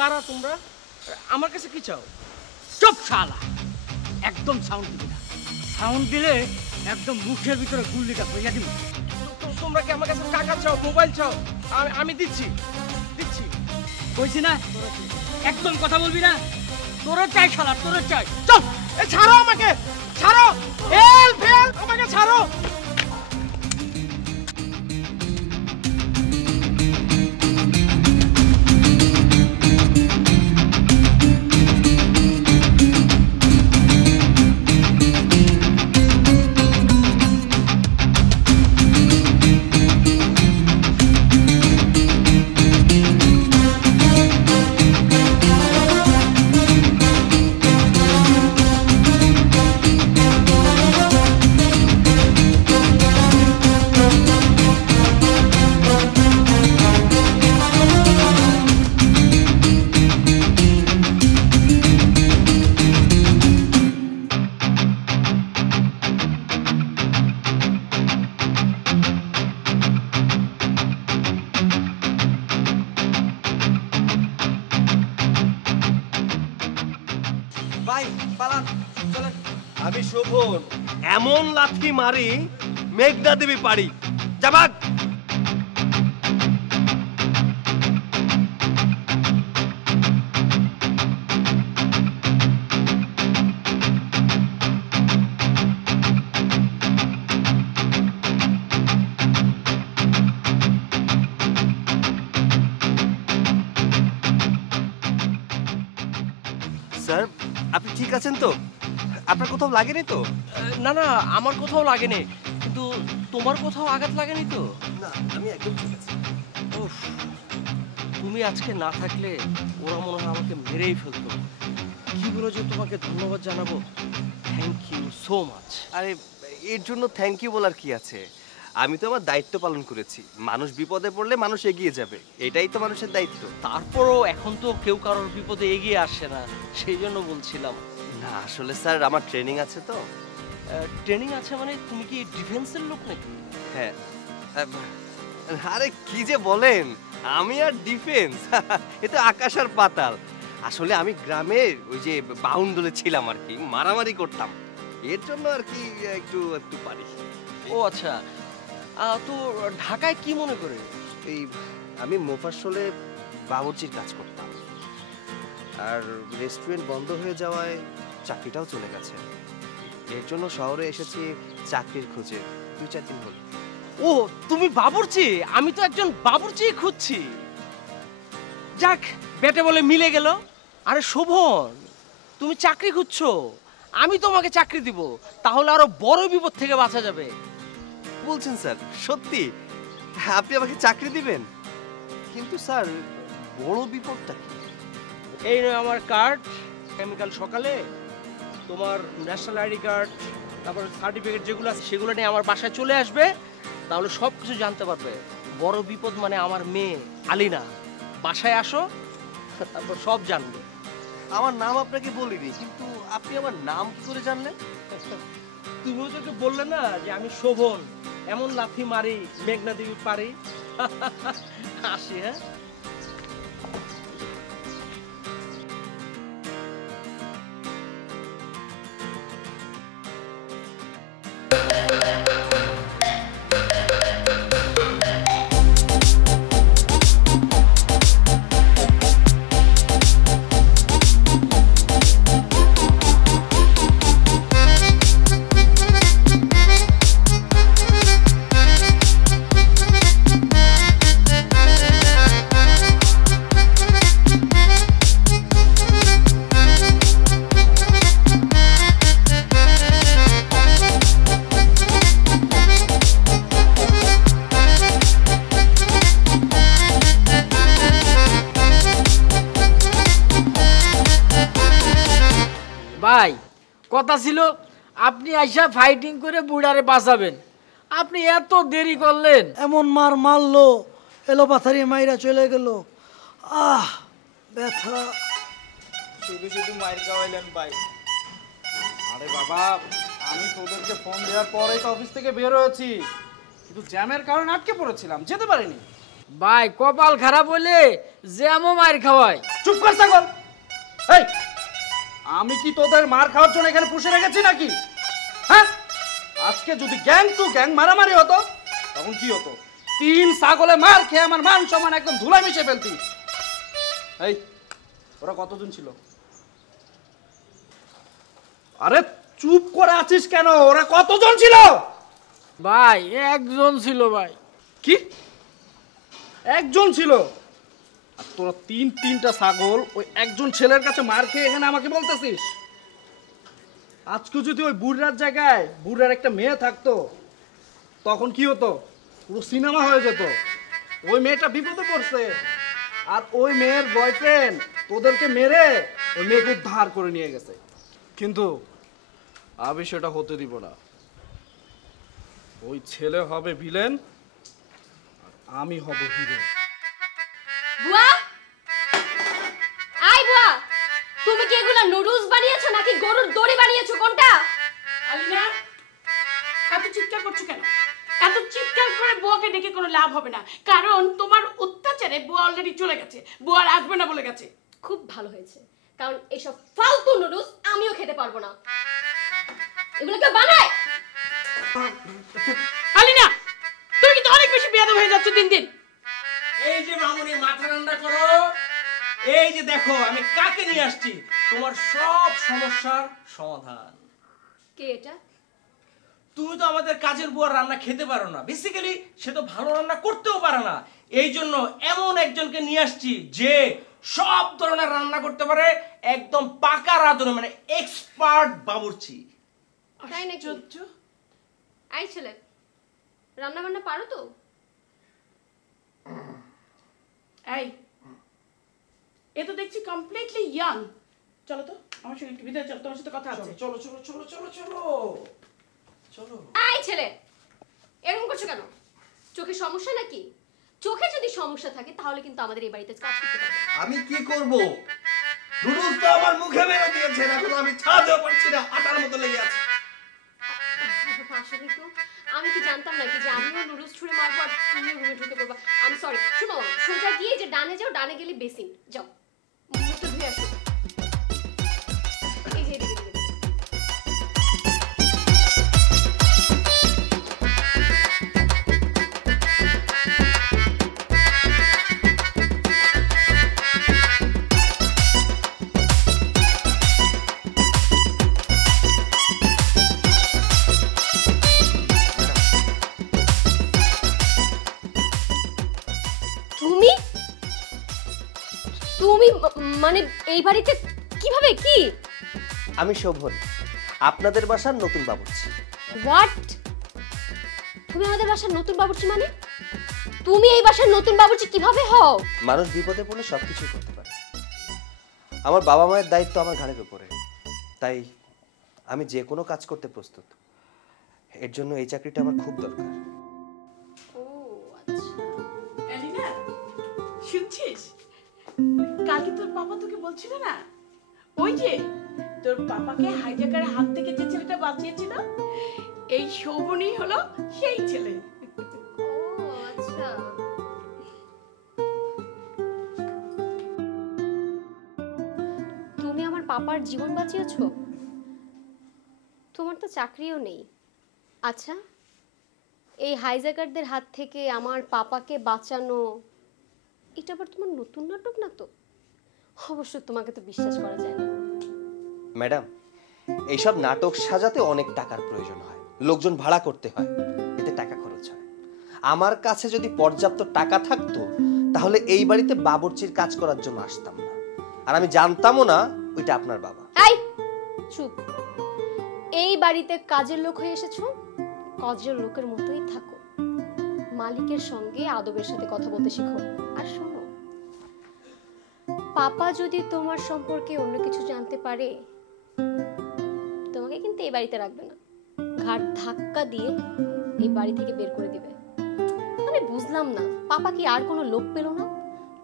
কারা তোমরা? আমার কাছে কি চাও? চুপ শালা, একদম সাউন্ড দিবি না। সাউন্ড দিলে একদম মুখের ভিতরে গুল্লিটা হইয়া দিবি। তোমরা কি আমার কাছে টাকা চাও, মোবাইল চাও? আমি দিচ্ছি দিচ্ছি। কইছি না একদম কথা বলবি না। তোরে চাই শালা, তোরে চাই। চল ছাড়ো আমাকে, ছাড়ো। হেল্প হেল্প, আমাকে ছাড়ো। আমি শোভন, এমন লাথি মারি মেঘনা দেবী পারি। যাবাক। স্যার, আপনি ঠিক আছেন তো? আপনার কোথাও লাগেনি তো? না না, আমার কোথাও লাগেনি, কিন্তু তোমার কোথাও আঘাত লাগেনি তো? না, আমি একদম ঠিক আছি। উফ, তুমি আজকে না থাকলে ওরা মনে হয় আমাকে মেরেই ফেলতো। কি বলে যে তোমাকে ধন্যবাদ জানাবো। Thank you so much. আরে এর জন্য থ্যাংক ইউ বলার কি আছে? আমি তো আমার দায়িত্ব পালন করেছি। মানুষ বিপদে পড়লে মানুষ এগিয়ে যাবে, এটাই তো মানুষের দায়িত্ব। তারপরও এখন তো কেউ কারোর বিপদে এগিয়ে আসে না, সেই জন্য বলছিলাম। না আসলে স্যার, আমার ট্রেনিং আছে তো। ট্রেনিং আছে মানে তুমি কি ডিফেন্সের লোক নাকি? হ্যাঁ। আরে কি যে বলেন, আমি আর ডিফেন্স এ তো আকাশ আর পাতাল। আসলে আমি গ্রামে ওই যে বাউন্ডুলে ছিলাম আর কি, মারামারি করতাম, এর জন্য আর কি একটু একটু পারি। ও আচ্ছা, তো ঢাকায় কি মনে করে? এই আমি মোফাসলে বাবুর্চির কাজ করতাম, আর রেস্টুরেন্ট বন্ধ হয়ে যাওয়ায় চাকরিটাও চলে গেছে। এর জন্য শহরে এসেছি চাকরির খোঁজে। 2-4 দিন হলো। ও তুমি বাবুর্চি? আমি তো একজন বাবুর্চি খুঁজছি। যাক, বেটে বলে মিলে গেল। আরে শোভন, তুমি চাকরি খুঁজছো, আমি তোমাকে চাকরি দিব, তাহলে আরো বড় বিপদ থেকে বাঁচা যাবে। বলছেন স্যার? সত্যি আপনি আমাকে চাকরি দিবেন? কিন্তু স্যার, বড় বিপদটা কি? এই নয় আমার কার্ড, কেমিক্যাল সকালে তোমার ন্যাশনাল আইডি কার্ড, তারপর সার্টিফিকেট যেগুলো আছে সেগুলো নিয়ে আমার বাসায় চলে আসবে, তাহলে সব কিছু জানতে পারবে। বড় বিপদ মানে আমার মেয়ে আলিনা। বাসায় আসো, তারপর সব জানবে। আমার নাম আপনাকে বলিনি, কিন্তু আপনি আমার নাম কি করে জানলেন? তুমিও তো বললে না যে আমি শোভন, এমন লাথি মারি মেঘনা দেবী পারি। আসি, হ্যাঁ। ভাই কথা ছিল আপনি আইসা ফাইটিং করে বুড়ারে বাঁচাবেন, আপনি এত দেরি করলেন। এমন মার মারলো, এলো পাথারি মাইরা চলে গেল। আহ ব্যথা। শুধু শুধু মাইর খাওয়াইলেন ভাই। আরে বাবা, আমি তোদেরকে ফোন দেওয়ার পরেই তো অফিস থেকে বের হয়েছি, কিন্তু জ্যামের কারণে আটকে পড়েছিলাম, যেতে পারিনি। ভাই কপাল খারাপ হলে যেমন মার খাওয়ায়। চুপ কর ছাগল। এই আমি কি তোদের মার খাওয়ার জন্য এখানে পুষে রেখেছি নাকি? হ্যাঁ, আজকে যদি গ্যাং টু গ্যাং মারামারি হতো তখন কি হতো? 3 ছাগলে মার খেয়ে আমার মান সম্মান একদম ধুলায় মিশে ফেলতি। এই ওরা কতজন ছিল? আরে চুপ করে আছিস কেন? ওরা কতজন ছিল? ভাই একজন ছিল ভাই। কি একজন ছিল? আর তোরা তিনটা ছাগল ওই একজন ছেলের কাছে মার খেয়ে এখানে আমাকে বলতেছিস? আজকে যদি ওই বুড়ার জায়গায় বুড়ার একটা মেয়ে থাকতো তখন কি হতো? পুরো সিনেমা হয়ে যেত। ওই মেয়েটা বিপদে পড়ছে আর ওই মেয়ের বয়ফ্রেন্ড তোদেরকে মেরে ওই মেয়েকে উদ্ধার করে নিয়ে গেছে। কিন্তু আমি সেটা হতে দিব না। ওই ছেলে হবে ভিলেন আর আমি হব হিরো। বুয়া, আই বুয়া, তুমি কি এগুলা নুডলস বানিয়েছো নাকি গরুর দড়ি বানিয়েছো, কোনটা? আলিনা, এত চিৎকার করছো কেন? এত চিৎকার করে বুয়াকে ডেকে কোনো লাভ হবে না, কারণ তোমার অত্যাচারে বুয়া অলরেডি চলে গেছে, বুয়া আর আসবে না বলে গেছে। খুব ভালো হয়েছে, কারণ এইসব ফালতু নুডলস আমিও খেতে পারবো না। এগুলো কেউ বানায়? আলিনা, তুমি কিন্তু অনেক বেশি বেয়াদব হয়ে যাচ্ছ দিন দিন। এই যে মামুনি মাথা ঠান্ডা করো। এই যে দেখো আমি কাকে নিয়ে আসছি, তোমার সব সমস্যার সমাধান। কে এটা? তুমি তো আমাদের কাজের বুয়ার রান্না খেতে পারো না, বেসিক্যালি সে তো ভালো রান্না করতেও পারে না। এই জন্য এমন একজনকে নিয়ে আসছি যে সব ধরনের রান্না করতে পারে, একদম পাকা রাঁধুনি, মানে এক্সপার্ট বাবুর্চি। তাই নাকি? আই ছেলে, রান্না বান্না পারো তো? এই, এ তো দেখছি কমপ্লিটলি ইয়াং। চলো তো আমার সঙ্গে একটু ভিতরে চলো, তোমার সাথে কথা আছে। চলো চলো চলো চলো চলো চলো। আই ছেলে, এরকম করছো কেন? চোখে সমস্যা নাকি? চোখে যদি সমস্যা থাকে তাহলে কিন্তু আমাদের এই বাড়িতে কাজ করতে পারবে। আমি কি করব? নুডলস তো আমার মুখে মেরে দিয়েছে, এখন আমি ছাড়তেও পারছি না, আটার মতো লেগে আছে। আসলে তো আমি কি জানতাম নাকি যে আমিও নুডলস ছুঁড়ে মারবো আর তুমিও রুমে ঢুকে পড়বা। আমি সরি। শোনো, সোজা গিয়ে যে ডানে যাও, ডানে গেলে বেসিন, যাও মুখটা ধুয়ে আসো। এই যে এদিকে এদিকে। তুমি তুমি মানে এই বাড়িতে কিভাবে? কি? আমি শোভন, আপনাদের বাসার নতুন বাবুর্চি। হোয়াট? তুমি আমাদের বাসার নতুন বাবুর্চি মানে? তুমি এই বাসার নতুন বাবুর্চি কিভাবে হও? মানুষ বিপদে পড়লে সবকিছু করতে পারে। আমার বাবা মায়ের দায়িত্ব আমার ঘাড়ের উপরে, তাই আমি যে কোনো কাজ করতে প্রস্তুত। এর জন্য এই চাকরিটা আমার খুব দরকার। ও আচ্ছা। আলিনা, শুনছিস? কালকে তোর পাপা তোকে বলছিল না, ওই যে তোর পাপাকে হাইজ্যাকারের হাত থেকে যে ছেলেটা বাঁচিয়েছিল, এই শোভনই হলো সেই ছেলে। ও আচ্ছা। তুমি আমার পাপার জীবন বাঁচিয়েছো? তোমার তো চাকরিও নেই। আচ্ছা, এই হাইজ্যাকারদের হাত থেকে আমার পাপাকে বাঁচানো, এটা আবার তোমার নতুন নাটক না তো? অবশ্য তোমাকে তো বিশ্বাস করা যায় না। ম্যাডাম, এইসব নাটক সাজাতে অনেক টাকার প্রয়োজন হয়, লোকজন ভাড়া করতে হয়, এতে টাকা খরচ হয়। আমার কাছে যদি পর্যাপ্ত টাকা থাকতো তাহলে এই বাড়িতে বাবুর্চির কাজ করার জন্য আসতাম না, আর আমি জানতামও না ওইটা আপনার বাবা। এই চুপ। এই বাড়িতে কাজের লোক হয়ে এসেছো, কাজের লোকের মতোই থাকো। মালিকের সঙ্গে আদবের সাথে কথা বলতে শিখো। আর শোনো, পাপা যদি তোমার সম্পর্কে অন্য কিছু জানতে পারে, তোমাকে কিন্তু এই বাড়িতে রাখবে না, ঘাট ধাক্কা দিয়ে এই বাড়ি থেকে বের করে দিবে। আমি বুঝলাম না, পাপা কি আর কোনো লোক পেল না?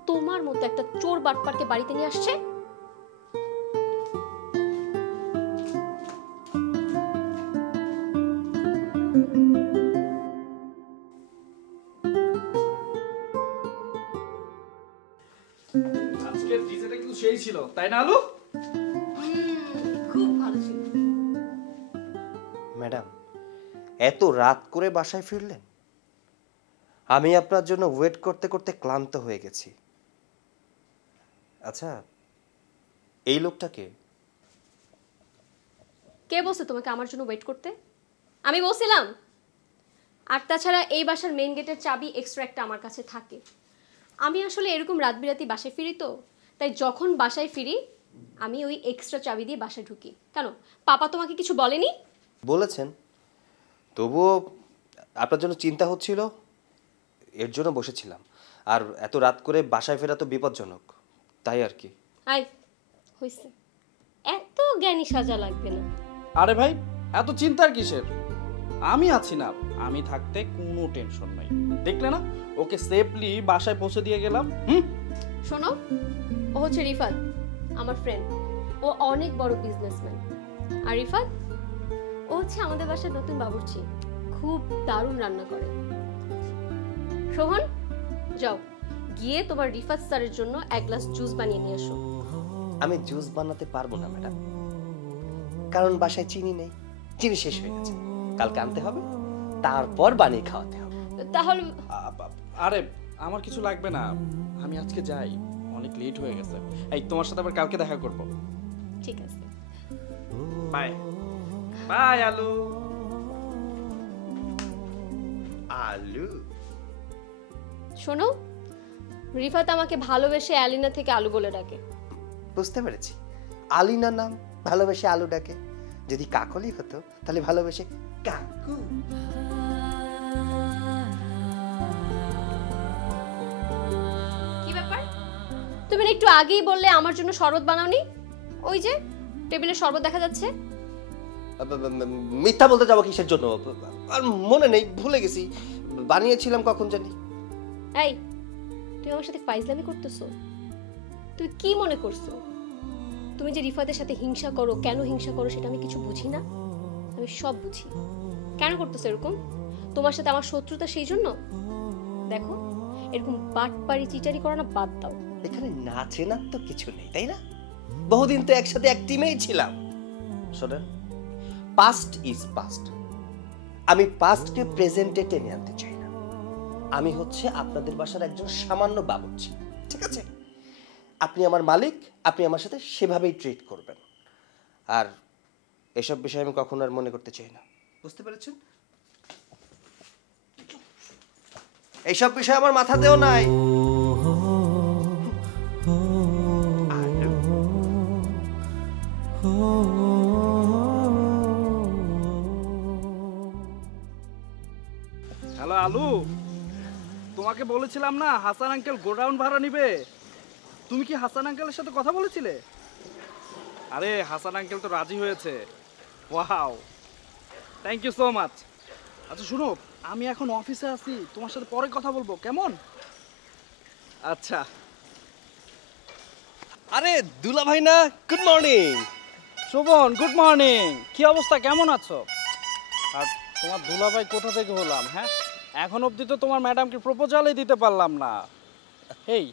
তোমার মতো একটা চোর বাটপারকে বাড়িতে নিয়ে আসছে। আজকের ডিজেটা কিন্তু সেই ছিল তাই না আলু? খুব ভালো ছিল। ম্যাডাম, এত রাত করে বাসায় ফিরলেন? আমি আপনার জন্য ওয়েট করতে করতে ক্লান্ত হয়ে গেছি। আচ্ছা, এই লোকটাকে? কে বলছে তোমাকে আমার জন্য ওয়েট করতে? আমি বলছিলাম। আর তাছাড়া এই বাসার মেইন গেটের চাবি এক্সট্রা একটা আমার কাছে থাকে। আমি আসলে এরকম রাত বিরাতি বাসায় ফিরি তো, তাই যখন বাসায় ফিরি আমি ওই এক্সট্রা চাবি দিয়ে বাসায় ঢুকি। কেন, পাপা তোমাকে কিছু বলেনি? বলেছেন, তবুও আপনার জন্য চিন্তা হচ্ছিল, এর জন্য বসেছিলাম। আর এত রাত করে বাসায় ফেরা তো বিপজ্জনক, তাই আর কি। আই হইছে, এত জ্ঞানী সাজা লাগবে না। আরে ভাই, এত চিন্তার কিসের? আমি আছি না, আমি থাকতে কোনো টেনশন নাই। দেখলে না, ওকে সেফলি বাসায় পৌঁছে দিয়ে গেলাম। শোনো, ও হচ্ছে রিফাত, আমার ফ্রেন্ড। ও অনেক বড় বিজনেসম্যান। আর রিফাত, ও হচ্ছে আমাদের বাসার নতুন বাবুর্চি, খুব দারুণ রান্না করে। সোহন, যাও গিয়ে তোমার রিফাত স্যারের জন্য এক গ্লাস জুস বানিয়ে নিয়ে এসো। আমি জুস বানাতে পারবো না ম্যাডাম, কারণ বাসায় চিনি নেই, চিনি শেষ হয়ে গেছে। কালকে আনতে হবে, তারপর বানিয়ে খাওয়াতে হবে। তাহলে আরে আমার কিছু লাগবে না, আমি আজকে যাই, অনেক লেট হয়ে গেছে। এই তোমার সাথে আবার কালকে দেখা করব। ঠিক আছে, বাই বাই আলু। আলু? শোনো, রিফাত আমাকে ভালোবেসে অ্যালিনা থেকে আলু বলে ডাকে। বুঝতে পেরেছি, আলিনা নাম, ভালোবেসে আলু ডাকে। যদি কাকলি হতো তাহলে ভালোবেসে কাকু। কি ব্যাপার, তুমি না একটু আগেই বললে আমার জন্য শরবত বানাওনি? ওই যে টেবিলে শরবত দেখা যাচ্ছে। মিথ্যা বলতে যাবো কিসের জন্য? আর মনে নেই, ভুলে গেছি, বানিয়েছিলাম কখন জানি। এই, তুমি আমার সাথে ফাইজলামি করতেছো? তুমি কি মনে করছো তুমি যে রিফাতের সাথে হিংসা করো? কেন হিংসা করো সেটা আমি কিছু বুঝি না? আমি সব বুঝি। কেন করতেছো এরকম? তোমার সাথে আমার শত্রুতা সেই জন্য? দেখো, এরকম বাটপাড়ি চিটারি করা না বাদ দাও। এখানে নাচে না তো কিছু নেই, তাই না? বহুদিন তো একসাথে এক টিমেই ছিলাম। শোনেন, পাস্ট ইজ পাস্ট। আমি পাস্টকে প্রেজেন্টে টেনে আনতে চাই না। আমি হচ্ছে আপনাদের বাসার একজন সামান্য বাবুর্চি, ঠিক আছে? আপনি আমার মালিক, আপনি আমার সাথে সেভাবেই ট্রিট করবেন। আর এসব বিষয়ে আমি কখনো আর মনে করতে চাই না, বুঝতে পেরেছেন? এইসব বিষয়ে আমার মাথাতেও নাই। হ্যালো আলু, তোমাকে বলেছিলাম না হাসান আঙ্কেল গোডাউন ভাড়া নিবে? তুমি কি হাসান আঙ্কেলের সাথে কথা বলেছিলে? আরে হাসান আঙ্কেল তো রাজি হয়েছে। Wow, thank you so much. আচ্ছা শুনো, আমি এখন অফিসে আছি, তোমার সাথে পরে কথা বলবো, কেমন? আচ্ছা। আরে দুলা ভাই না, good morning. Shovon, good morning. কি অবস্থা, কেমন আছো? আর তোমার দুলাভাই কোথা থেকে হলাম? হ্যাঁ, এখন অবধি তো তোমার ম্যাডামকে প্রপোজালই দিতে পারলাম না। এই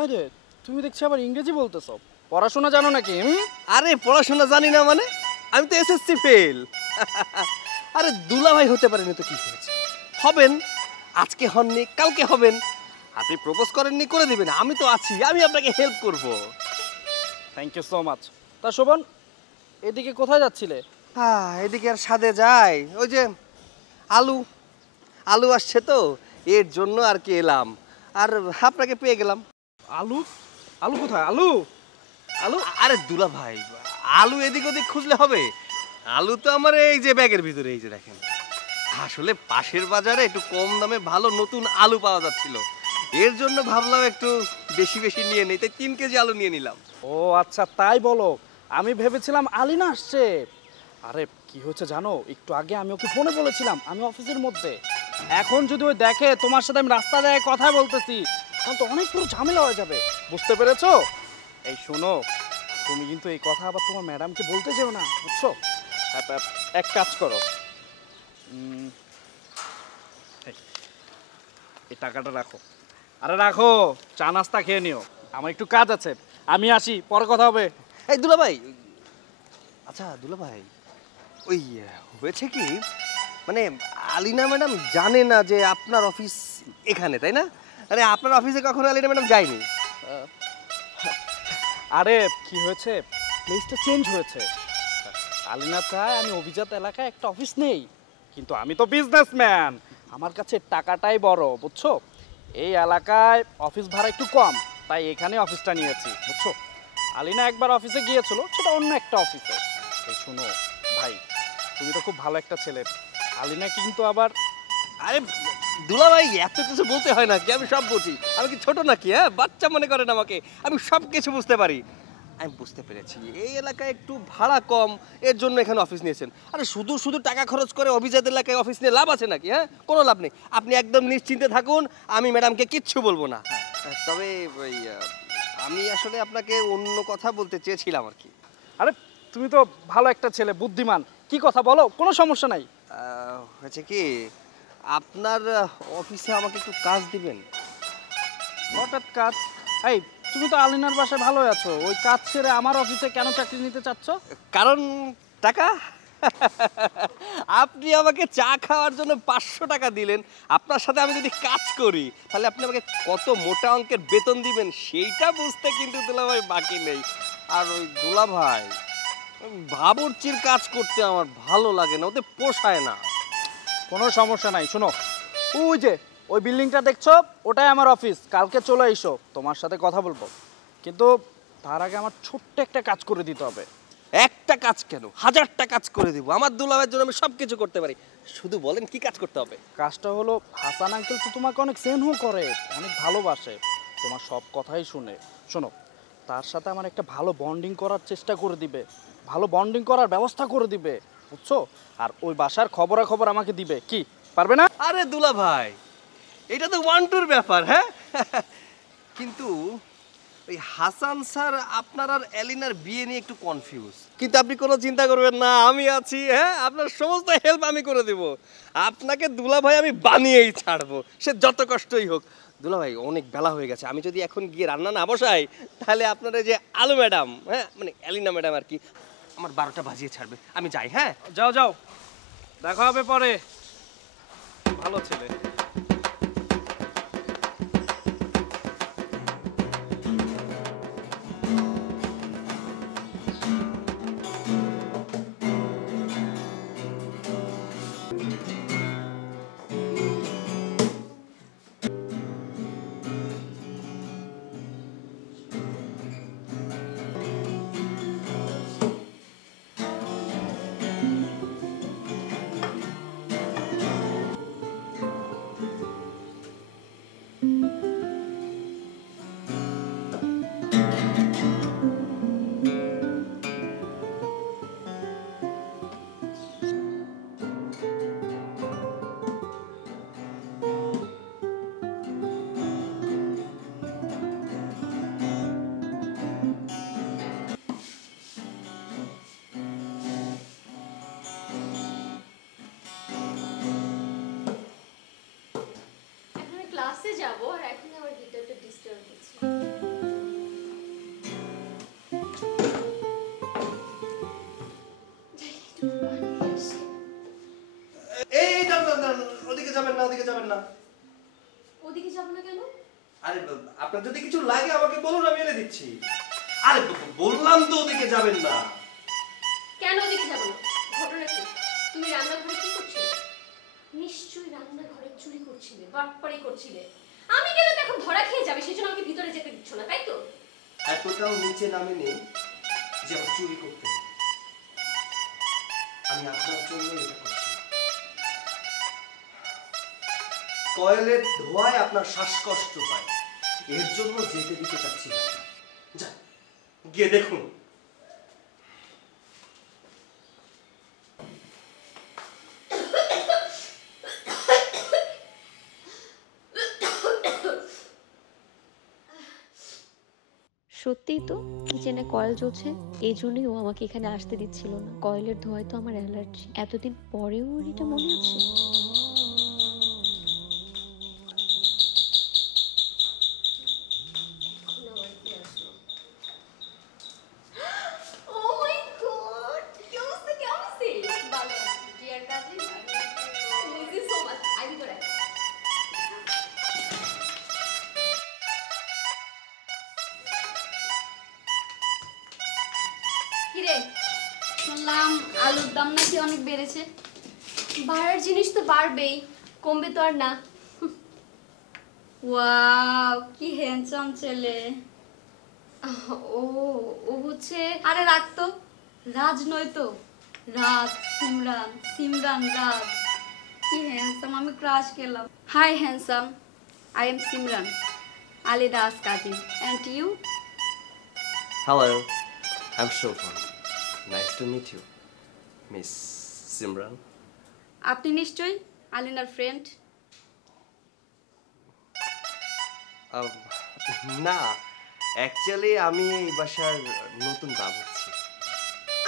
আরে, তুমি দেখছি আবার ইংরেজি বলতেছো, পড়াশোনা জানো নাকি? আরে পড়াশোনা জানি না মানে? আমি তো এসএসসি ফেল। আরে দুলা ভাই হতে পারেনি তো কি হয়েছে? হবেন, আজকে হননি কালকে হবেন। আপনি প্রপোজ করেননি, করে দিবেন, আমি তো আছি, আমি আপনাকে হেল্প করব। Thank you so much. তা শোভন, এদিকে কোথায় যাচ্ছিলে? হ্যাঁ, এদিকে আর সাদে যাই, ওই যে আলু আলু আসছে তো, এর জন্য আর কি এলাম। আর আপনাকে পেয়ে গেলাম। আলু? আলু কোথায়? আলু আলু? আরে দুলা ভাই, আলু এদিক ওদিক খুঁজলে হবে? আলু তো আমার এই যে ব্যাগের ভিতরে, এই যে দেখেন। আসলে পাশের বাজারে একটু কম দামে ভালো নতুন আলু পাওয়া যাচ্ছিল, এর জন্য ভাবলাম একটু বেশি বেশি নিয়ে নেই, তাই 3 কেজি আলু নিয়ে নিলাম। ও আচ্ছা, তাই বলো। আমি ভেবেছিলাম আলিনা আসছে। আরে কি হয়েছে জানো, একটু আগে আমি ওকে ফোনে বলেছিলাম আমি অফিসের মধ্যে। এখন যদি ওই দেখে তোমার সাথে আমি রাস্তা দিয়ে কথা বলতেছি, তাহলে তো অনেক পুরো ঝামেলা হয়ে যাবে, বুঝতে পেরেছো? এই শোনো, তুমি কিন্তু এই কথা আবার তোমার ম্যাডামকে বলতে যেও না, বুঝছো? এক কাজ করো, এই টাকাটা রাখো। আরে রাখো, চা নাস্তা খেয়ে নিও, আমার একটু কাজ আছে, আমি আসি, পরে কথা হবে। এই দুলাভাই, আচ্ছা দুলাভাই, ওই হয়েছে কি, মানে আলিনা ম্যাডাম জানে না যে আপনার অফিস এখানে, তাই না? আরে আপনার অফিসে কখনো আলিনা ম্যাডাম যায়নি? আরে কি হয়েছে, প্লেসটা চেঞ্জ হয়েছে। আলিনা চায় আমি অভিজাত এলাকায় একটা অফিস নেই, কিন্তু আমি তো বিজনেসম্যান, আমার কাছে টাকাটাই বড়, বুঝছো? এই এলাকায় অফিস ভাড়া একটু কম, তাই এখানে অফিসটা নিয়েছি, বুঝছো? আলিনা একবার অফিসে গিয়েছিল, সেটা অন্য একটা অফিসে। এই শোনো ভাই, তুমি তো খুব ভালো একটা ছেলে, আলিনা কিন্তু আবার... আরে দুলাভাই, এত কিছু বলতে হয় না কি, আমি সব বুঝি। আমি কি ছোট নাকি? হ্যাঁ, বাচ্চা মনে করেন আমাকে, আমি সব কিছু বুঝতে পারি। আমি বুঝতে পেরেছি এই এলাকায় একটু ভাড়া কম, এর জন্য এখানে অফিস নিয়েছেন। আরে শুধু শুধু টাকা খরচ করে অভিজাত এলাকায় অফিস নিয়ে লাভ আছে নাকি? হ্যাঁ, কোনো লাভ নেই। আপনি একদম নিশ্চিন্তে থাকুন, আমি ম্যাডামকে কিচ্ছু বলবো না। তবে ওই আমি আসলে আপনাকে অন্য কথা বলতে চেয়েছিলাম আর কি। আরে তুমি তো ভালো একটা ছেলে, বুদ্ধিমান, কি কথা বলো, কোনো সমস্যা নাই। হয়েছে কি, আপনার অফিসে আমাকে একটু কাজ দিবেন। হঠাৎ কাজ? এই তুমি তো আলিনার বাসায় ভালোই আছো, ওই কাজ ছেড়ে আমার অফিসে কেন চাকরি নিতে চাচ্ছ? কারণ টাকা। আপনি আমাকে চা খাওয়ার জন্য 500 টাকা দিলেন, আপনার সাথে আমি যদি কাজ করি তাহলে আপনি আমাকে কত মোটা অঙ্কের বেতন দিবেন সেইটা বুঝতে কিন্তু দুলাভাই বাকি নেই। আর ওই দুলাভাই, বাবুর্চির কাজ করতে আমার ভালো লাগে না, ওতে পোষায় না। কোনো সমস্যা নাই, শোনো, ওই যে ওই বিল্ডিংটা দেখছো, ওটাই আমার অফিস, কালকে চলে এসো, তোমার সাথে কথা বলবো। কিন্তু তার আগে আমার ছোট্ট একটা কাজ করে দিতে হবে। একটা কাজ কেন, 1000টা কাজ করে দিব। আমার দুলাভাইয়ের জন্য আমি সব কিছু করতে পারি, শুধু বলেন কি কাজ করতে হবে। কাজটা হলো, হাসান আঙ্কেল তো তোমাকে অনেক স্নেহ করে, অনেক ভালোবাসে, তোমার সব কথাই শুনে। শোনো, তার সাথে আমার একটা ভালো বন্ডিং করার চেষ্টা করে দিবে, ভালো বন্ডিং করার ব্যবস্থা করে দিবে, বুঝছো? আর ওই বাসার খবরাখবর আমাকে দিবে, কি পারবে না? আরে দুলাভাই, এটা তো 1-2 ব্যাপার। হ্যাঁ, কিন্তু ওই হাসান স্যার আপনার আর এলিনার বিয়ে নিয়ে একটু কনফিউজ। কিন্তু আপনি কোনো চিন্তা করবেন না, আমি আছি। হ্যাঁ, আপনার সমস্ত হেল্প আমি করে দেব। আপনাকে দুলাভাই আমি বানিয়েই ছাড়বো, সে যত কষ্টই হোক। দুলাভাই, অনেক বেলা হয়ে গেছে, আমি যদি এখন গিয়ে রান্না না বসাই তাহলে আপনার এই যে আলু ম্যাডাম, হ্যাঁ মানে এলিনা ম্যাডাম আর কি, আমার 12টা বাজিয়ে ছাড়বে। আমি যাই। হ্যাঁ, যাও যাও, দেখা হবে পরে। ভালো ছেলে। ক্লাসে যাব আর এখন আমার গিটারটা ডিস্টার্ব দিচ্ছে। এই না না না, ওদিকে যাবেন না, ওদিকে যাবেন না। ওদিকে যাব না কেন? আরে আপনার যদি কিছু লাগে আমাকে বলুন, আমি এনে দিচ্ছি। আরে বললাম তো ওদিকে যাবেন না। কেন ওদিকে যাব না? ঘটনা কি? তুমি রান্নাঘরে কি করছিলে? নিশ্চয়ই রান্নাঘরে চুরি করছিলে, বাটপাড়ি করছিলে। আমি গেলে তো এখন ধরা খেয়ে যাবে, সেজন্য আমাকে ভিতরে যেতে দিচ্ছ না, তাই তো? এতটাও নিচে নামেনি যে আমার চুরি করতে হবে। আমি আপনার জন্য এটা করছি। কয়েলের ধোঁয়ায় আপনার শ্বাসকষ্ট হয়, এর জন্য যেতে দিতে চাচ্ছি না। যা, গিয়ে দেখুন। সত্যিই তো কিচেনে কয়েল জ্বলছে, এই জন্যই ও আমাকে এখানে আসতে দিচ্ছিল না। কয়েলের ধোঁয়ায় তো আমার অ্যালার্জি, এতদিন পরেও ওর এটা মনে আছে। এখন আমার কিরে শুনলাম আলুর দাম নাকি অনেক বেড়েছে। বাড়ার জিনিস তো বাড়বেই, কমবে তো আর না। ওয়াও কি হ্যান্ডসাম ছেলে। ও ও হচ্ছে আরে রাখ তো, রাজ নয় তো, রাজ সিমরান, সিমরান রাজ। কি হ্যান্ডসাম, আমি ক্রাশ খেলাম। Hi handsome, I am Simran, Ali Das cousin. And you? Hello, I'm Shofan. Nice to meet you, Miss Simran. আপনি নিশ্চয়ই আলিনার ফ্রেন্ড? না, অ্যাকচুয়ালি আমি এই বাসার নতুন বাবুর্চি।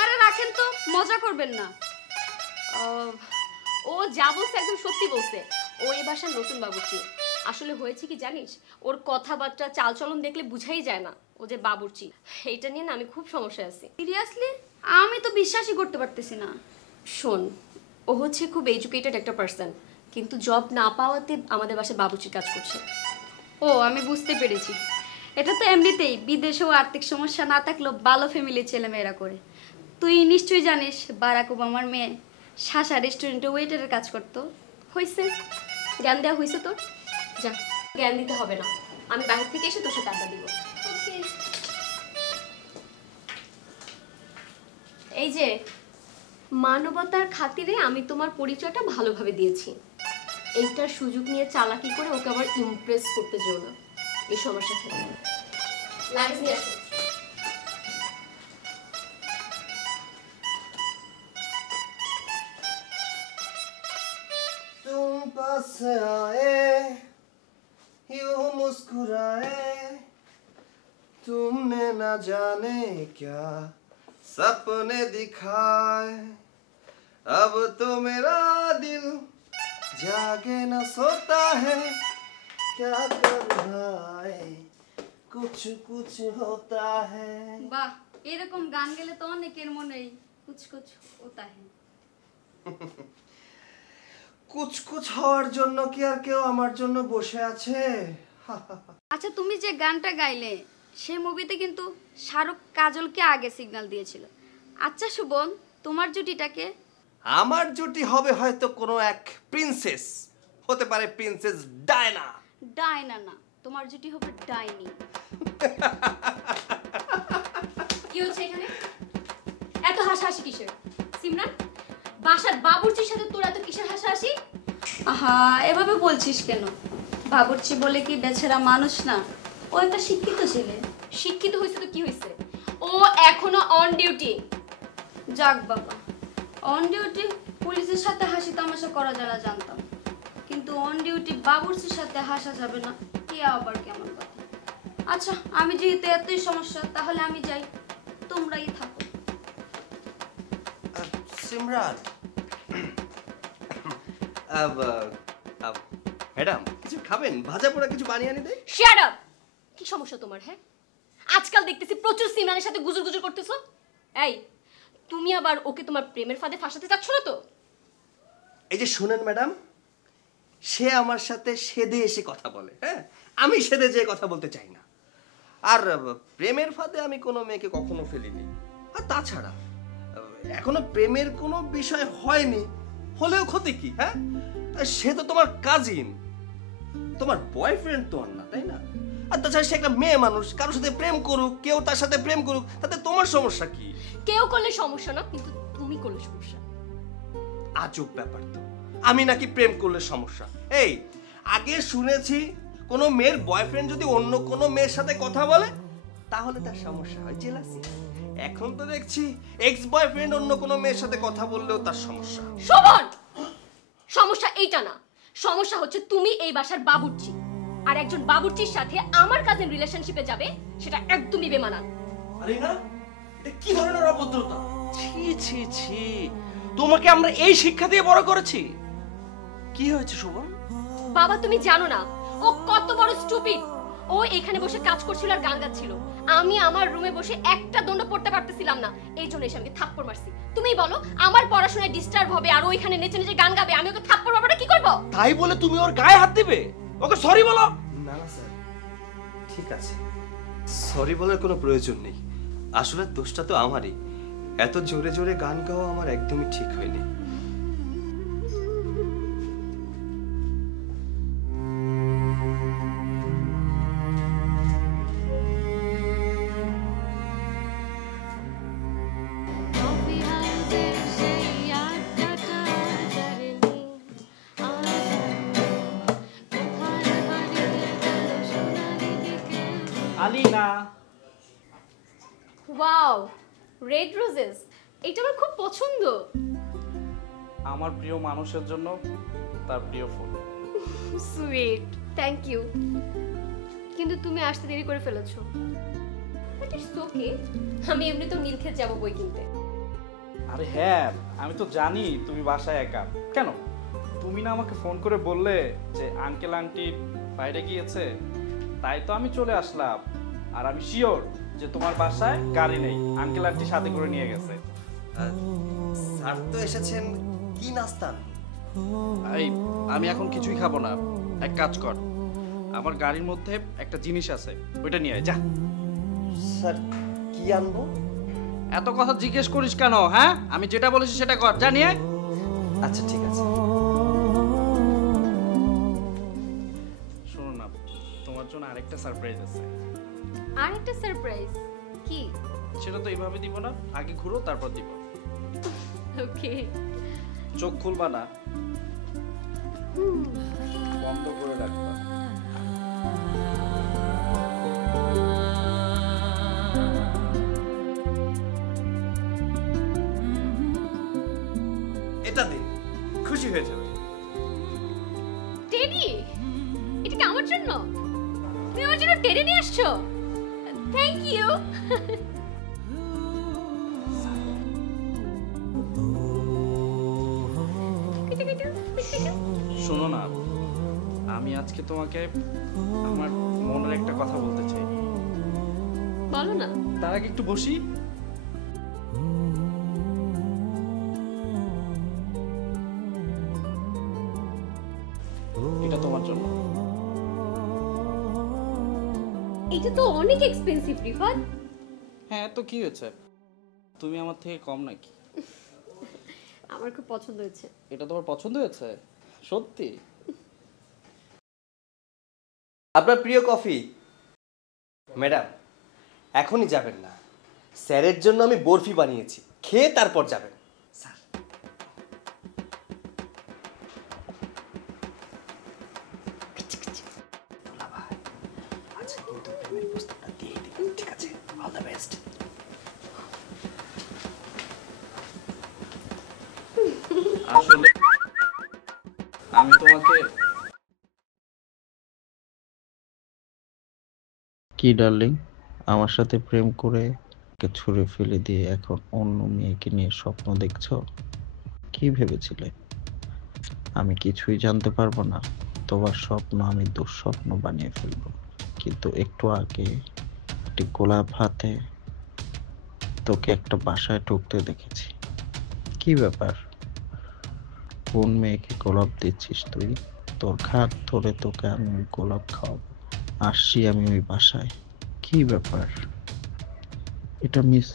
আরে রাখেন তো, মজা করবেন না। ও যা বলছে একদম সত্যি বলছে, ও এই বাসার নতুন বাবুর্চি। আসলে হয়েছে কি জানিস, ওর কথাবার্তা চালচলন দেখলে বুঝাই যায় না ও যে বাবুর্চি। এইটা নিয়ে না আমি খুব সমস্যায় আছি। সিরিয়াসলি আমি তো বিশ্বাসই করতে পারতেছি না। শোন, ও হচ্ছে খুব এডুকেটেড একটা পার্সন, কিন্তু জব না পাওয়াতে আমাদের বাসায় বাবুর্চির কাজ করছে। ও আমি বুঝতে পেরেছি, এটা তো এমনিতেই বিদেশেও আর্থিক সমস্যা না থাকলেও ভালো ফ্যামিলির ছেলেমেয়েরা করে। তুই নিশ্চয়ই জানিস বারাক ওবামার মেয়ে শাসা রেস্টুরেন্টে ওয়েটারের কাজ করতো। হয়েছে, জ্ঞান দেওয়া হয়েছে তোর, যা জ্ঞান দিতে হবে না, আমি বাইরে থেকে এসে তোর সাথে আড্ডা দিব। এই যে মানবতার খাতিরে আমি তোমার পরিচয়টা ভালোভাবে দিয়েছি, এইটার সুযোগ নিয়ে চালাকি করে ওকে আবার ইমপ্রেস করতে যেও না, এই সমস্যা থেকে। লাগেজ নিয়ে আসো। तुम पास आए यूं मुस्कुराए तुमने ना जाने क्या सपने दिखाए अब तो मेरा दिल जागे ना सोता है क्या कर रहा है कुछ कुछ होता है বাহ, এরকম গান গেলে তো অনেকের মনেই কুছ কুছ হোতা হ্যায়। কুছ কুছ হওয়ার জন্য কি আর কেউ আমার জন্য বসে আছে? আচ্ছা তুমি যে গানটা গাইলে সেই মুভিতে কিন্তু শাহরুখ কাজলকে আগে সিগন্যাল দিয়েছিল। আচ্ছা সুবন, তোমার জুটিটাকে? আমার জুটি হবে হয়তো কোনো এক প্রিন্সেস, হতে পারে প্রিন্সেস ডায়না। ডায়না না, তোমার জুটি হবে ডাইনি। কি হচ্ছে এখানে? এত হাসাহাসি কিসের? সিমরান, বাসার বাবুর্চির সাথে তোর এত কিসের হাসাহাসি? আহা এভাবে বলছিস কেন? বাবুর্চি বলে কি বেচারা মানুষ না, ও একটা শিক্ষিত ছেলে। শিক্ষিত হয়েছে তো কি হয়েছে, ও এখনো অন ডিউটি। যাক বাবা, অন ডিউটি পুলিশের সাথে হাসি তামাশা করা যারা জানতাম, কিন্তু অন ডিউটি বাবুর্চির সাথে হাসা যাবে না, কে আবার কেমন কথা। আচ্ছা আমি যেহেতু এতই সমস্যা, তাহলে আমি যাই, তোমরাই থাকো। সিমরান, ম্যাডাম কিছু খাবেন? ভাজা পোড়া কিছু বানিয়ে আনি দেয়। Shut up! কি সমস্যা তোমার? হ্যাঁ, আজকাল দেখতেছি প্রচুর সিমরানের সাথে গুজর গুজর করতেছো। এই, তুমি আবার ওকে তোমার প্রেমের ফাঁদে ফাঁসাতে চাচ্ছ না তো? এই যে শুনেন ম্যাডাম, সে আমার সাথে সেদে এসে কথা বলে, হ্যাঁ, আমি সেদে যেয়ে কথা বলতে চাই না। আর প্রেমের ফাঁদে আমি কোনো মেয়েকে কখনো ফেলিনি। আর তাছাড়া এখনো প্রেমের কোনো বিষয় হয়নি, হলেও ক্ষতি কি? হ্যাঁ, সে তো তোমার কাজিন, তোমার বয়ফ্রেন্ড তো আর না, তাই না? আর তাছাড়া সে একটা মেয়ে মানুষ, কারোর সাথে প্রেম করুক, কেউ তার সাথে প্রেম করুক, তাতে তোমার সমস্যা কি? কেউ করলে সমস্যা না, কিন্তু তুমি করলে সমস্যা। আজব ব্যাপার তো, আমি নাকি প্রেম করলে সমস্যা? এই আগে শুনেছি কোনো মেয়ের বয়ফ্রেন্ড যদি অন্য কোনো মেয়ের সাথে কথা বলে তাহলে তার সমস্যা হয়, জেলাসি। এখন তো দেখছি এক্স বয়ফ্রেন্ড অন্য কোনো মেয়ের সাথে কথা বললেও তার সমস্যা। শোভন, সমস্যা এইটা না, সমস্যা হচ্ছে তুমি এই বাসার বাবুর্চি, আর একজন বাবুর্চির সাথে আমার কাজিন রিলেশনশিপে যাবে, সেটা একদমই বেমানান। আরে না, এটা কি ধরনের অভদ্রতা? ছি ছি ছি, তোমাকে আমরা এই শিক্ষা দিয়ে বড় করেছি। কি হয়েছে শোভন? বাবা তুমি জানো না ও কত বড় স্টুপিড। ও এখানে বসে কাজ করছিল আর গান গাচ্ছিল, আমি আমার রুমে বসে একটা দণ্ড পড়তে পারতেছিলাম না, এই জন্য এসে আমাকে থাপ্পড় মারছি। তুমি বলো আমার পড়াশোনায় ডিস্টার্ব হবে আর ও এখানে নেচে নেচে গান গাবে, আমি ওকে থাপ্পড় মারবো, কি করবো? তাই বলে তুমি ওর গায়ে হাত দিবে? ওকে সরি বলো। না না স্যার, ঠিক আছে, সরি বলার কোনো প্রয়োজন নেই, আসলে দোষটা তো আমারই। এত জোরে জোরে গান গাওয়া আমার একদমই ঠিক হয়নি। আলিনা, ওয়াও, রেড রোজেস, এটা আমার খুব পছন্দ। আমার প্রিয় মানুষের জন্য তার প্রিয় ফুল। Sweet, thank you. কিন্তু তুমি আসতে দেরি করে ফেলেছো। বাট ইটস ওকে, আমি এমনিতেও নীলক্ষেত যাবো বই কিনতে। আরে হ্যাঁ, আমি তো জানি তুমি বাসায় একা। কেন, তুমি না আমাকে ফোন করে বললে যে আঙ্কেল আন্টি বাইরে গিয়েছে, তাই তো আমি চলে আসলাম। আর আমি শিওর যে তোমার বাসায় গাড়ি নেই, আঙ্কেল আন্টি সাথে করে নিয়ে গেছে। স্যার তো এসেছেন, কি নাস্তা? এই, আমি এখন কিছুই খাবো না। এক কাজ কর, আমার গাড়ির মধ্যে একটা জিনিস আছে, ওইটা নিয়ে আয় যা। স্যার কি আনবো? এত কথা জিজ্ঞেস করিস কেন? হ্যাঁ, আমি যেটা বলেছি সেটা কর, যা নিয়ে আয়। আচ্ছা ঠিক আছে। শোনো না, তোমার জন্য আরেকটা সারপ্রাইজ আছে। আরেকটা সারপ্রাইজ? কি? সেটা তো এইভাবে দিব না, আগে ঘুরো তারপর দিব। ওকে। চোখ খুলবা না, বন্ধ করে রাখবা। এটা দিন, খুশি হয়ে যাবে। টেডি, এটা কি আমার জন্য? তুমি আমার জন্য টেডি নিয়ে আসছো? Thank you. শোনো না, আমি আজকে তোমাকে আমার মনের একটা কথা বলতে চাই। বলো না। তার আগে একটু বসি। এটা তোমার জন্য। এটা তো অনেক এক্সপেন্সিভ রিফাত। হ্যাঁ, তো কি হয়েছে, তুমি আমার থেকে কম নাকি? আমার খুব পছন্দ হয়েছে। এটা তোমার পছন্দ হয়েছে? সত্যি? আপনার প্রিয় কফি। ম্যাডাম, এখনই যাবেন না, স্যারের জন্য আমি বরফি বানিয়েছি, খেয়ে তারপর যাবেন। স্যার, আচ্ছা কিন্তু প্রেমের প্রস্তাবটা দিয়ে দিবেন, ঠিক আছে? All the best. আসলে আমি তোমাকে কি ডার্লিং, আমার সাথে প্রেম করে ছুঁড়ে ফেলে দিয়ে এখন অন্য মেয়েকে নিয়ে স্বপ্ন দেখছো? কি ভেবেছিলে আমি কিছুই জানতে পারবো না? তোমার স্বপ্ন আমি দুঃস্বপ্ন বানিয়ে ফেলবো। কিন্তু একটু আগে একটি গোলাপ হাতে তোকে একটা বাসায় ঢুকতে দেখেছি। কি ব্যাপার? কোন মেয়েকে গোলাপ দিচ্ছিস তুই? তোর হাত ধরে তোকে আমি গোলাপ খাওয়াবো। আসছি আমি ওই বাসায়। কি ব্যাপার? এটা মিস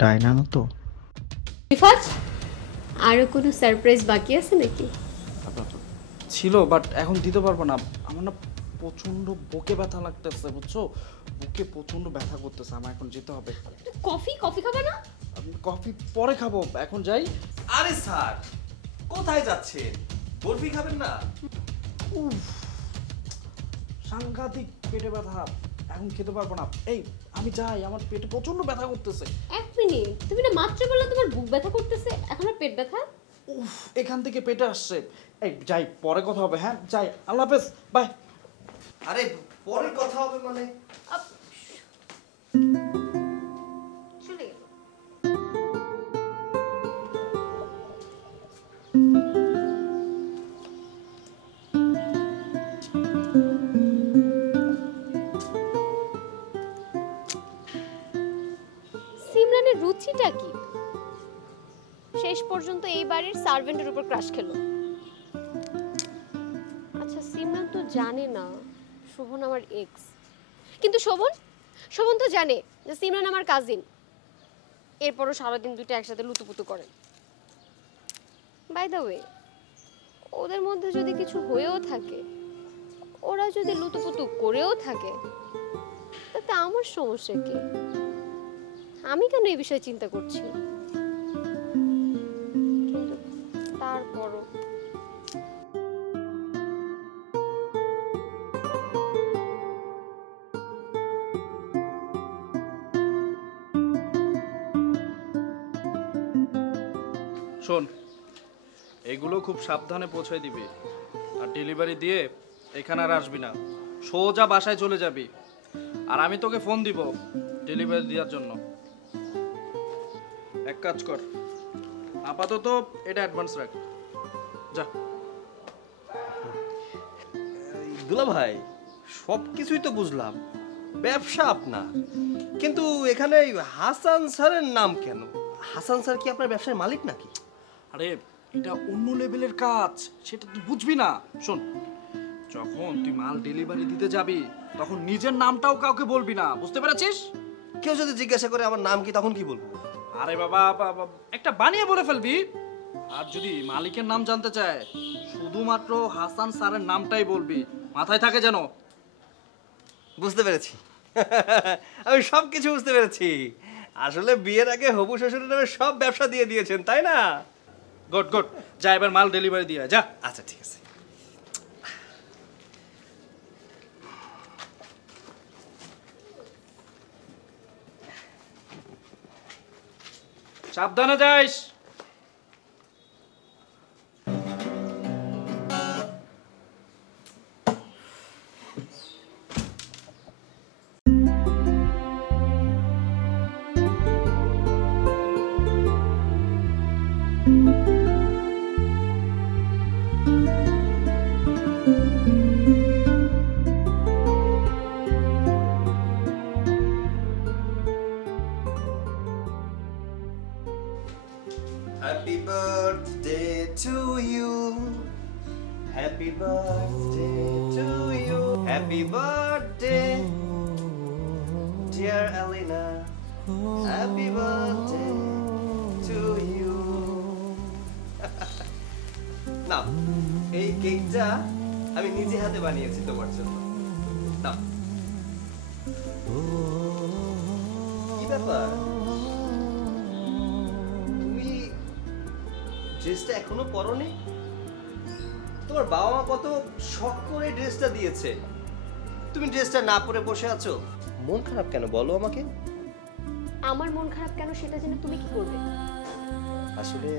ডায়না না তো? রিফাত, আরো কোনো সারপ্রাইজ বাকি আছে নাকি? ছিল, বাট এখন দিতে পারবো না। আমার না প্রচন্ড বুকে ব্যথা লাগতেছে, বুঝছো? বুকে প্রচন্ড ব্যথা করতেছে, আমার এখন যেতে হবে। কফি খাবে না? কফি পরে খাবো, এখন যাই। আরে স্যার, কোথায় যাচ্ছেন? বরফি খাবেন না? সাংঘাতিক পেটে ব্যথা, এখন খেতে পারবো না। এই, আমি যাই, আমার পেটে প্রচন্ড ব্যথা করতেছে। এক মিনিট, তুমি না মাত্র বললে তোমার বুক ব্যথা করতেছে, এখন আর পেট ব্যথা? উফ, এখান থেকে পেটে আসছে। এই যাই, পরে কথা হবে। হ্যাঁ যাই, আল্লাহ হাফেজ, বাই। আরে পরে কথা হবে মানে? চলে গেল। সিমরানের রুচিটা কি? শেষ পর্যন্ত এই বাড়ির সার্ভেন্টের উপর ক্রাশ খেলো। আচ্ছা, সিমরান তো জানে না শোভন আমার এক্স, কিন্তু শোভন তো জানে যে সিমরান আমার কাজিন। এরপরও সারাদিন দুইটা একসাথে লুতুপুতু করে। বাই দ্য ওয়ে, ওদের মধ্যে যদি কিছু হয়েও থাকে, ওরা যদি লুতুপুতু করেও থাকে, তাতে আমার সমস্যা কি? আমি কেন এই বিষয়ে চিন্তা করছি? কিন্তু তারপরও শোন, এগুলো খুব সাবধানে পৌঁছে দিবি, আর ডেলিভারি দিয়ে এখানে আর আসবি না, সোজা বাসায় চলে যাবি। আর আমি তোকে ফোন দিব ডেলিভারি দেওয়ার জন্য। এক কাজ কর, আপাতত এটা অ্যাডভান্স রাখ, যা। দুলা ভাই, সব কিছুই তো বুঝলাম, ব্যবসা আপনার, কিন্তু এখানে হাসান স্যারের নাম কেন? হাসান স্যার কি আপনার ব্যবসার মালিক নাকি? আরে এটা অন্য লেভেলের কাজ, সেটা তুই বুঝবি না। শোন, যখন তুই মাল ডেলিভারি দিতে যাবি তখন নিজের নামটাও কাউকে বলবি না, বুঝতে পেরেছিস? কেউ যদি জিজ্ঞাসা করে আমার নাম কি, তখন কি বলবো? আরে বাবা, একটা বানিয়ে বলে ফেলবি। আর যদি মালিকের নাম জানতে চায়, শুধুমাত্র হাসান স্যারের নামটাই বলবি, মাথায় থাকে যেন। বুঝতে পেরেছি, আমি সব কিছু বুঝতে পেরেছি। আসলে বিয়ের আগে হবু শ্বশুরের নামে সব ব্যবসা দিয়ে দিয়েছেন, তাই না? গুড গুড, যা এবার মাল ডেলিভারি দিয়ে যা। আচ্ছা ঠিক আছে। সাবধানে যাইস। Happy birthday to you. Happy birthday to you. Happy birthday, dear Elena. Happy birthday to you. নাও, এই কেকটা আমি নিজে হাতে বানিয়েছি তোমার জন্য। নাও। কি ব্যাপার? ড্রেসটা এখনো পরনি? তোমার বাবা মা কত শখ করে ড্রেসটা দিয়েছে, তুমি ড্রেসটা না পরে বসে আছো। মন খারাপ কেন বলো আমাকে? আমার মন খারাপ কেন সেটা জেনে তুমি কি করবে? আসলে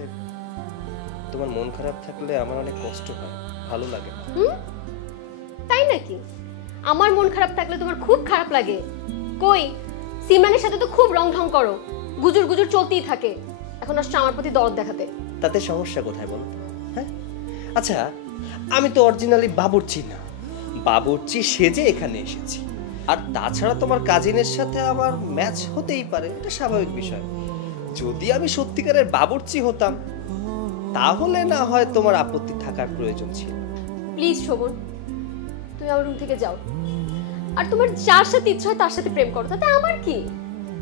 তোমার মন খারাপ থাকলে আমার অনেক কষ্ট হয়, ভালো লাগে না। তাই নাকি? আমার মন খারাপ থাকলে তোমার খুব খারাপ লাগে? কই, সিমরানের সাথে তো খুব রং ঢং করো, গুজুর গুজুর চলতেই থাকে, এখন আসছে আমার প্রতি দরদ দেখাতে। তাতে সমস্যা কোথায় বলো? হ্যাঁ, আচ্ছা আমি তো অরিজিনালি বাবুর্চি না, বাবুর্চি সেজে এখানে এসেছি। আর তাছাড়া তোমার কাজিনের সাথে আমার ম্যাচ হতেই পারে, এটা স্বাভাবিক বিষয়। যদি আমি সত্যিকারের বাবুর্চি হতাম তাহলে না হয় তোমার আপত্তি থাকার প্রয়োজন ছিল। প্লিজ শোভন, তুমি আমার রুম থেকে যাও, আর তোমার যার সাথে ইচ্ছা হয় তার সাথে প্রেম করো, তাতে আমার কি?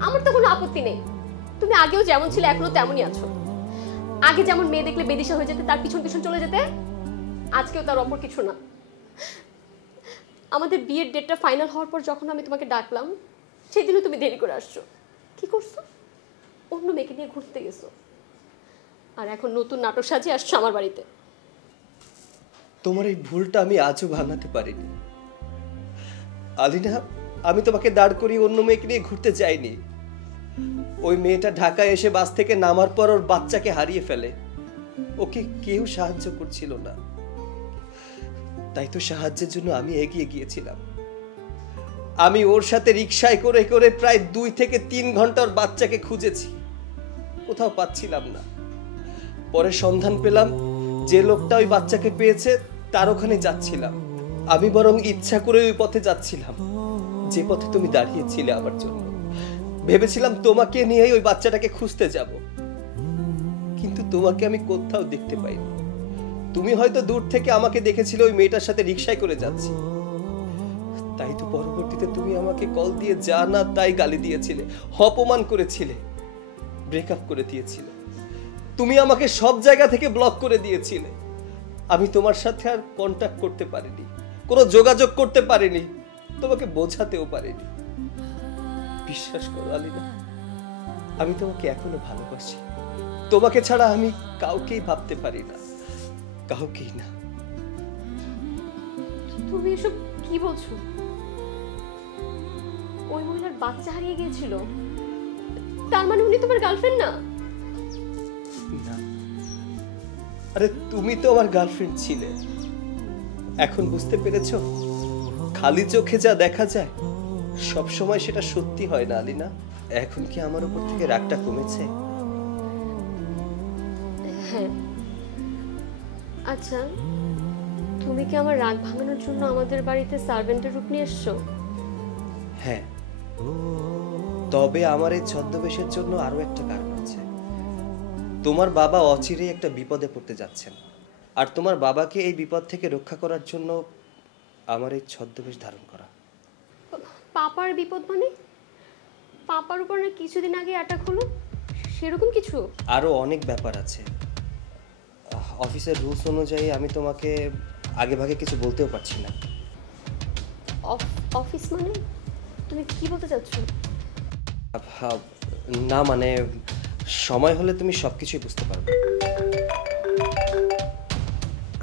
আমার তো কোনো আপত্তি নেই। তুমি আগেও যেমন ছিলে এখনো তেমনই আছো। আগে যেমন মেয়ে দেখলে বেদিশা হয়ে যেতে, তার পিছন পিছন চলে যেতে, আজকেও তার অপর কিছু না। আমাদের বিয়ের ডেটটা ফাইনাল হওয়ার পর যখন আমি তোমাকে ডাকলাম, সেদিনও তুমি দেরি করে আসছো। কি করছো? অন্য মেয়েকে নিয়ে ঘুরতে গেছো, আর এখন নতুন নাটক সাজিয়ে আসছো আমার বাড়িতে। তোমার এই ভুলটা আমি আজও ভাঙাতে পারিনি আলিনা। আমি তোমাকে দাঁড় করিয়ে অন্য মেয়েকে নিয়ে ঘুরতে যাইনি। ওই মেয়েটা ঢাকায় এসে বাস থেকে নামার পর ওর বাচ্চাকে হারিয়ে ফেলে, ওকে কেউ সাহায্য করছিল না, তাই তো সাহায্যের জন্য আমি এগিয়ে গিয়েছিলাম। আমি ওর সাথে রিকশায় করে করে প্রায় 2 থেকে 3 ঘন্টা ওর বাচ্চাকে খুঁজেছি, কোথাও পাচ্ছিলাম না। পরে সন্ধান পেলাম, যে লোকটা ওই বাচ্চাকে পেয়েছে তার ওখানে যাচ্ছিলাম। আমি বরং ইচ্ছা করে ওই পথে যাচ্ছিলাম যে পথে তুমি দাঁড়িয়েছিলে আমার জন্য। ভেবেছিলাম তোমাকে নিয়েই ওই বাচ্চাটাকে খুঁজতে যাব, কিন্তু তোমাকে আমি কোথাও দেখতে পাইনি। তুমি হয়তো দূর থেকে আমাকে দেখেছিলে ওই মেয়েটার সাথে রিকশায় করে যাচ্ছি, তাই তো পরবর্তীতে তুমি আমাকে কল দিয়ে যা না তাই গালি দিয়েছিলে, অপমান করেছিলে। ব্রেকআপ করে দিয়েছিলে, তুমি আমাকে সব জায়গা থেকে ব্লক করে দিয়েছিলে। আমি তোমার সাথে আর কন্ট্যাক্ট করতে পারিনি, কোনো যোগাযোগ করতে পারিনি, তোমাকে বোঝাতেও পারিনি। বিশ্বাস করো আলিনা, আমি তোমাকে এখনো ভালোবাসি। তোমাকে ছাড়া আমি কাউকেই ভাবতে পারি না, কাউকেই না। তুমি এসব কি বলছো? ওই মহিলার বাচ্চা হারিয়ে গিয়েছিল, তার মানে উনি তোমার গার্লফ্রেন্ড না? না, আরে তুমি তো আমার গার্লফ্রেন্ড ছিলে। এখন বুঝতে পেরেছো, খালি চোখে যা দেখা যায় সব সময় সেটা সত্যি হয় না আলিনা। এখন কি আমার উপর থেকে রাগটা কমেছে? হ্যাঁ। আচ্ছা, তুমি কি আমার রাগ ভাঙানোর জন্য আমাদের বাড়িতে সার্ভেন্টের রূপ নিয়ে এসছো? হ্যাঁ, তবে আমার এই ছদ্মবেশের জন্য আরো একটা কারণ আছে। তোমার বাবা অচিরেই একটা বিপদে পড়তে যাচ্ছেন, আর তোমার বাবাকে এই বিপদ থেকে রক্ষা করার জন্য আমার এই ছদ্মবেশ ধারণ করা। পাপার বিপদ মানে? পাপার উপর না কিছুদিন আগে অ্যাটাক হলো, সেরকম কিছু? আরো অনেক ব্যাপার আছে। অফিসের রুলস অনুযায়ী আমি তোমাকে আগে ভাগে কিছু বলতেও পারছি না। অফিস মানে? তুমি কি বলতে চাচ্ছ? না মানে, সময় হলে তুমি সবকিছুই বুঝতে পারবে।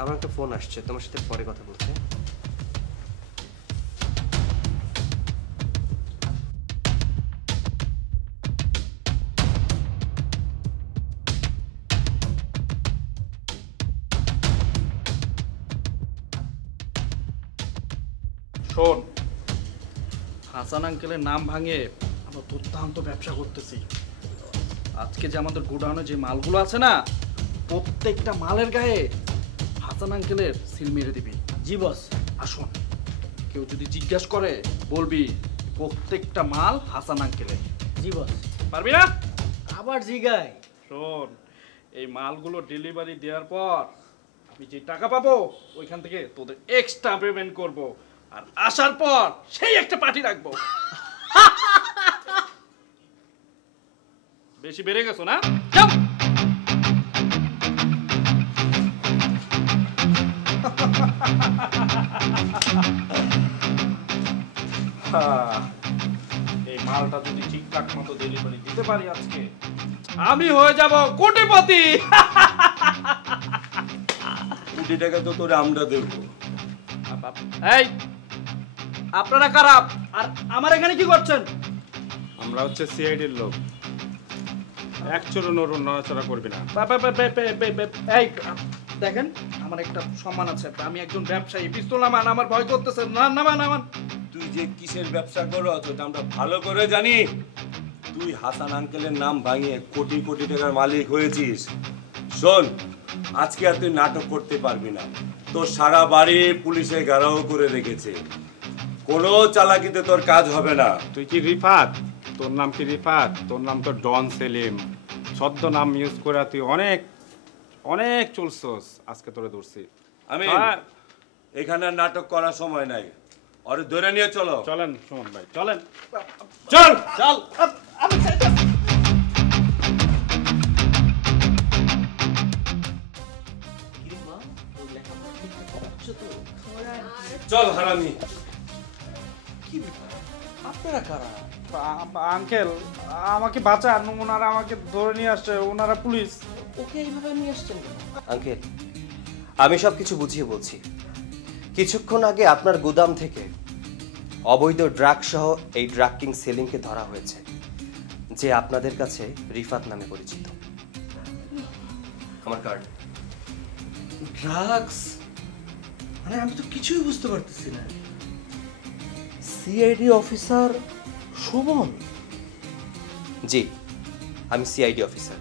আমার একটা ফোন আসছে, তোমার সাথে পরে কথা বলতে। শোন, হাসান আঙ্কেলের নাম ভাঙে আমরা দুর্দান্ত ব্যবসা করতেছি। আজকে যে আমাদের গোডাউনে যে মালগুলো আছে না, প্রত্যেকটা মালের গায়ে হাসান আঙ্কেলের সিল মেরে দিবি। জি বস। আসুন, কেউ যদি জিজ্ঞাসা করে বলবি প্রত্যেকটা মাল হাসান আঙ্কেলের। জি বস। পারবি না? আবার জিগাই। শোন, এই মালগুলো ডেলিভারি দেওয়ার পর আমি যে টাকা পাবো ওইখান থেকে তোদের এক্সট্রা পেমেন্ট করব, আর আসার পর সেই একটা পার্টি রাখবো। বেশি বেড়ে গেছো না? যাও। এই মালটা যদি ঠিকঠাক মতো ডেলিভারি দিতে পারি আজকে, আমি হয়ে যাব কোটিপতি। কোটি টাকা তো তোরে আমরা দেবো। এই, আপনারা কারা আর আমার এখানে কি করছেন? আমরা হচ্ছে সিআইডির লোক। এক চরণ নড়াচড়া করবি না। এই দেখেন, আমার একটা সম্মান আছে, আমি একজন ব্যবসায়ী। পিস্তল নামান, আমার ভয় করতেছে। না নামান, নামান। তুই যে কিসের ব্যবসা করো ওটা আমরা ভালো করে জানি। তুই হাসান আঙ্কেলের নাম ভাঙিয়ে কোটি কোটি টাকার মালিক হয়েছিস। শোন, আজকে আর তুই নাটক করতে পারবি না। তোর সারা বাড়ি পুলিশে ঘেরাও করে রেখেছে। কোনো চালাকিতে তোর কাজ হবে না। তুই কি রিফাত? তোর নাম কি রিফাত? তোর নাম তো ডন সেলিম। ছদ্ম নাম ইউজ করে তুই অনেক অনেক চলছস। আজকে তোরে ধরছি আমি। এখানে আর নাটক করার সময় নাই। আরে ধরে নিয়ে চলো। চলেন সুমন ভাই, চলেন। চল চল। চল হারামি। আপনারা কারা? আঙ্কেল, আমাকে বাঁচান, ওনারা আমাকে ধরে নিয়ে আসছে, ওনারা পুলিশ। ওকে এইভাবে নিয়ে আসছেন কেন? আঙ্কেল, আমি সবকিছু বুঝিয়ে বলছি। কিছুক্ষণ আগে আপনার গুদাম থেকে অবৈধ ড্রাগ সহ এই ড্রাগ কিং সেলিমকে ধরা হয়েছে, যে আপনাদের কাছে রিফাত নামে পরিচিত। আমার কার্ড। ড্রাগস? মানে আমি তো কিছুই বুঝতে পারতেছি না। CID officer Suman? জি, আমি সিআইডি অফিসার।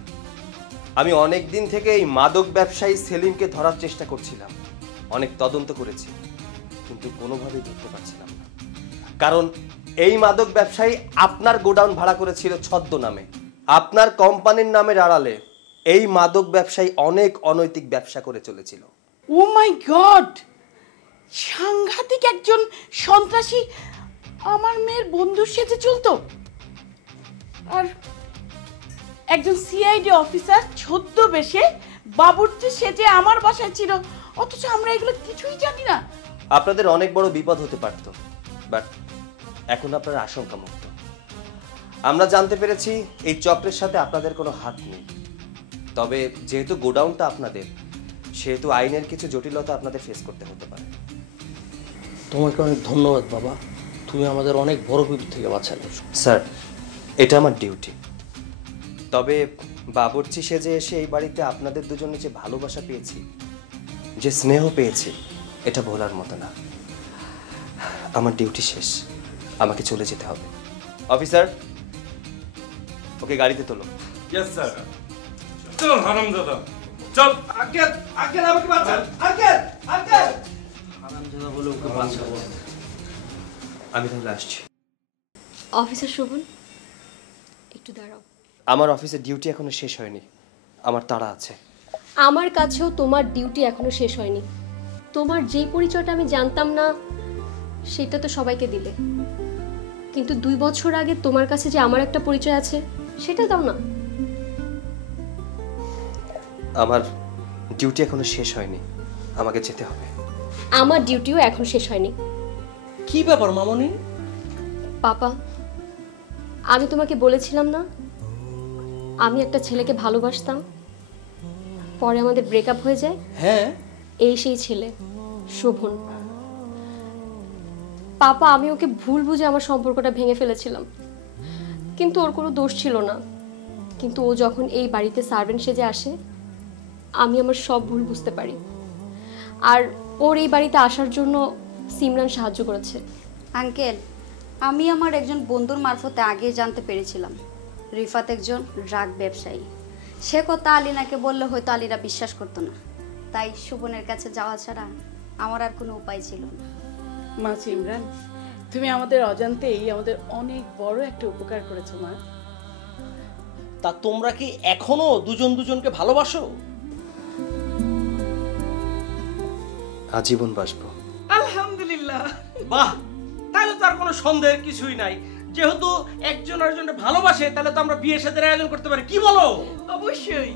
আমি অনেক দিন থেকে এই মাদক ব্যবসায়ী সেলিমকে ধরার চেষ্টা করছিলাম, অনেক তদন্ত করেছি, কিন্তু কোনোভাবেই ধরতে পারছিলাম না। কারণ এই মাদক ব্যবসায়ী আপনার গোডাউন ভাড়া করেছিল ছদ্ম নামে। আপনার কোম্পানির নামের আড়ালে এই মাদক ব্যবসায়ী অনেক অনৈতিক ব্যবসা করে চলেছিল। ও মাই গড, সাংঘাতিক একজন সন্ত্রাসী আমার মেয়ের বন্ধুর সাথে চলতো। আর একজন সিআইডি অফিসার ছদ্মবেশে বাবুর্চি সেজে আমার বাসায় ছিল, অথচ আমরা এগুলো কিছুই জানি না। আপনাদের অনেক বড় বিপদ হতে পারত, বাট এখন আপনারা আশঙ্কা মুক্ত। আমরা জানতে পেরেছি এই চক্রের সাথে আপনাদের কোনো হাত নেই, তবে যেহেতু গোডাউনটা আপনাদের, সেহেতু আইনের কিছু জটিলতা আপনাদের ফেস করতে হতে পারে। তোমাকে অনেক ধন্যবাদ বাবা, তুমি আমাদের অনেক বড় বিপদ থেকে বাঁচালে। স্যার, এটা আমার ডিউটি। তবে বাবুর্চি সেজে এসে এই বাড়িতে আপনাদের দুজনে যে ভালোবাসা পেয়েছি, যে স্নেহ পেয়েছি, এটা ভোলার মতো না। আমার ডিউটি শেষ, আমাকে চলে যেতে হবে। অফিসার, ওকে গাড়িতে তোলো। Yes sir. চল হারামজাদা, চল। আঙ্কেল, আঙ্কেল আমাকে বাঁচান, আঙ্কেল, আঙ্কেল। হারামজাদা বলে ওকে বাঁচাবো। আমি তাহলে আসছি। অফিসার শোভন, একটু দাঁড়াও। আমার অফিসের ডিউটি এখনো শেষ হয়নি, আমার তাড়া আছে। আমার কাছেও তোমার ডিউটি এখনো শেষ হয়নি। তোমার যে পরিচয়টা আমি জানতাম না, সেটা তো সবাইকে দিলে, কিন্তু 2 বছর আগে তোমার কাছে যে আমার একটা পরিচয় আছে, সেটা দাও না। আমার ডিউটি এখনো শেষ হয়নি, আমাকে যেতে হবে। আমার ডিউটিও এখন শেষ হয়নি। কি ব্যাপার মামনি? পাপা, আমি তোমাকে বলেছিলাম না আমি একটা ছেলেকে ভালোবাসতাম, পরে আমাদের ব্রেকআপ হয়ে যায়। হ্যাঁ, এই সেই ছেলে শোভন। পাপা, আমি ওকে ভুল বুঝে আমার সম্পর্কটা ভেঙে ফেলেছিলাম, কিন্তু ওর কোনো দোষ ছিল না। কিন্তু ও যখন এই বাড়িতে সার্ভেন্ট সেজে আসে, আমি আমার সব ভুল বুঝতে পারি। আর ওর এই বাড়িতে আসার জন্য সিমরান সাহায্য করেছে। আঙ্কেল, আমি আমার একজন বন্ধুর মারফতে আগে জানতে পেরেছিলাম রিফাত একজন ড্রাগ ব্যবসায়ী। সে কথা আলিনাকে বললে হয়তো আলিনা বিশ্বাস করতো না, তাই সুবনের কাছে যাওয়া ছাড়া আমার আর কোনো উপায় ছিল না। মা সিমরান, তুমি আমাদের অজান্তেই আমাদের অনেক বড় একটা উপকার করেছো মা। তা তোমরা কি এখনো দুজন দুজনকে ভালোবাসো? আজীবন বাসবো। আলহামদুলিল্লাহ। বাহ, তাহলে তো আর কোনো সন্দেহের কিছুই নাই। যেহেতু একজন আরেকজনকে ভালোবাসে, তাহলে তো আমরা বিয়ের সাথে আয়োজন করতে পারি, কি বলো? অবশ্যই।